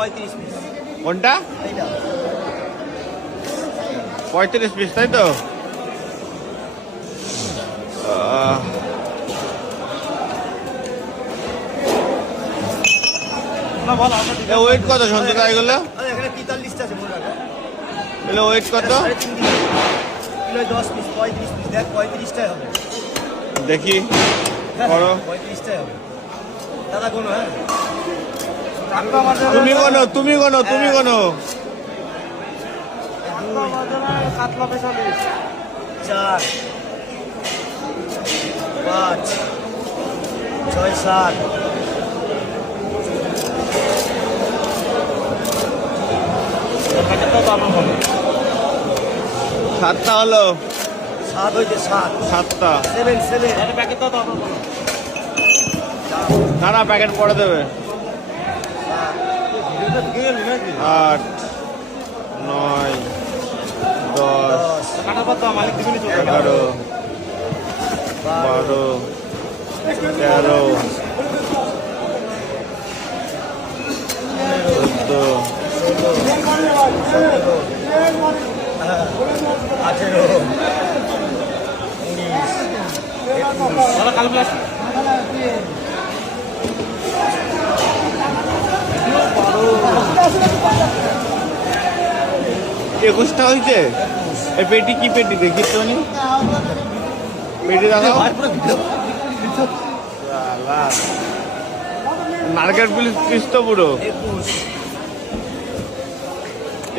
35 piece. কোনটা? এইটা 35 piece, তাই তো? না বল আমরা দিতে ওয়েট কত সন্ততা এগুলো? আরে এখানে 43 টা আছে মনে রাখো। এগুলো ওয়েট কত? 3.5 কিলো 10 পিস 35 পিস দেখ 35 টাই হবে। দেখি হ্যাঁ, করো। 35 টাই হবে দাদা কোন হ্যাঁ তুমি কোনো তুমি কোনো তুমি কোনো কাতলা পেশালিশ 4 5 6 7 সাতটা হলো। 7 হইছে 7 সাতটা 7 7 প্যাকেট দাও তো আপনার নানা প্যাকেট পরে দেবে। 8 9 10 কাটা পাতা মালিক দিবেনি চলে 11 12 13 21টা হয়েছে। এই পেটি কি পেটি দেখি তো নি পেটি দাদা নারকেল পিস তো পুরো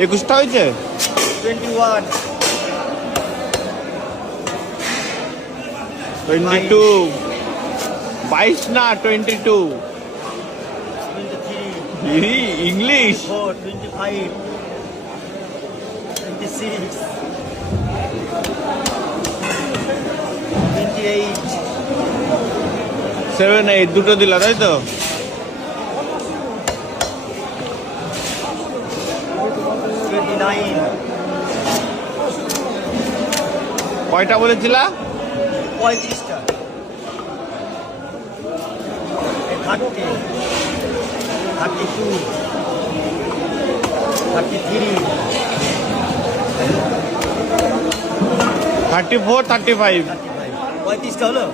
21টা হয়েছে। 21 22 22 না 22 23 ইংলিশ 24 25 26 28 7 8 দুটো দিলা তাই তো? 29 কয়টা বলেছিলা? 35টা 30 32 33 34 35 35 35টা হলো